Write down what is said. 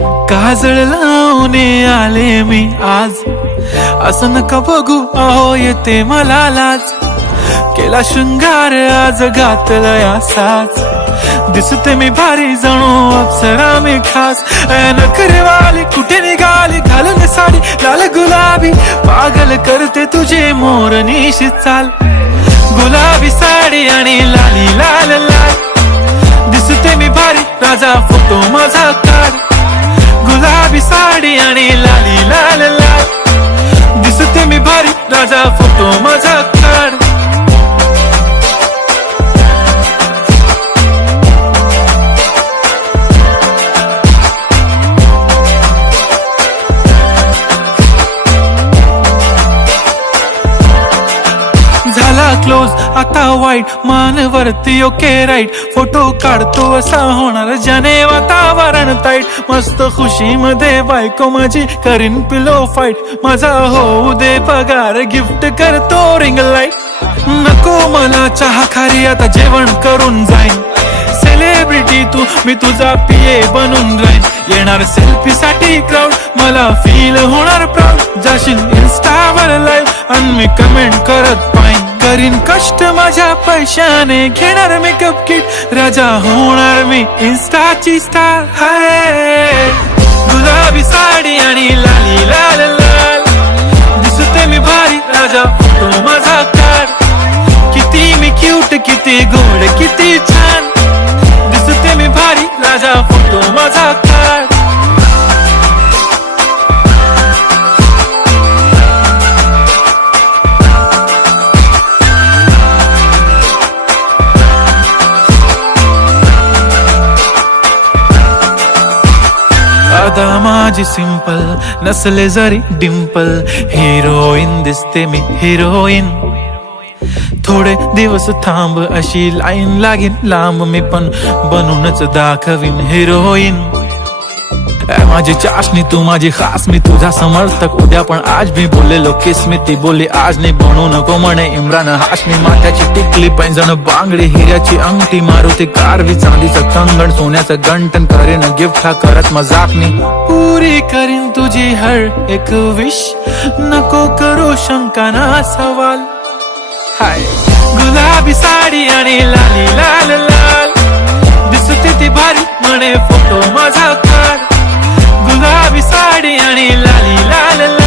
काजळ लावून आले मी आज, असं नका बघू अहो येते मला लाज. केला शृंगार आज घातला साज, दिसते मी भारी जणू अप्सरा मी खास. नखरेवाली कुठे निघाली घालून साडी लाल गुलाबी, पागल करते तुझे मोरनीशी चाल. गुलाबी साडी आणि लाली लाल लाल, दिसते मी भारी राजा फोटो माझा काढ. गुलाबी साडी आणि लाली लाल लाल, दिसते मी भारी राजा फोटो माझा काढ. झाला क्लोज आता वाईट, मानवरती ओके राईट. फोटो काढतो असा होणार ज्याने वातावरण ताईट. मस्त खुशी मध्ये बायको माझी करीन पिलो फाईट. माझा होऊ दे पगार गिफ्ट करतो रिंग लाईट. नको मला चहा खारी आता जेवण करून जाईन. सेलिब्रिटी तू मी तुझा पिये बनून राहीन. येणार सेल्फी साठी क्राऊड मला फील होणार प्राऊड. जाशील इन्स्टावर लाईव्ह आणि मी कमेंट करत पाहिन. करीन कष्ट माझ्या पैशाने घेणार मेकअप किट. राजा होणार मी इन्स्टाची स्टार. हाय गुलाबी साडी आणि लाली लाल लाल, दिसते मी भारी राजा फोटो माझा काढ. किती मी क्यूट किती गोड किती छान, दिसते मी भारी राजा फोटो माझा काढ. अदा माझी सिंपल नसले जरी डिंपल, हिरोईन दिसते मी हिरोईन. थोडे दिवस थांब अशी लाईन लागीन लांब, मी पण बनूनच दाखवीन हिरोईन. माझी चाशनी तू माझी खास, मी तुझा समर्थक उद्या पण आज. मी बोललेलो किस मी ती बोलली आज नाही. बनू नको म्हणे इम्रान हाशमी. माथ्याची टिकली पैंजण बांगडी हिऱ्याची अंगठी, मारुती कारवी चांदीचं कंगण सोन्याचं गंटन. करीन गिफ्ट हा करत मजाक मी, पुरी करीन तुझी हर एक विश. नको करू शंका ना सवाल. हाय गुलाबी साडी आणि लाली लाल लाल, दिसते ती भारी म्हणे फोटो माझा काढ. गुलाबी साडी आणि लाली लाल लाल,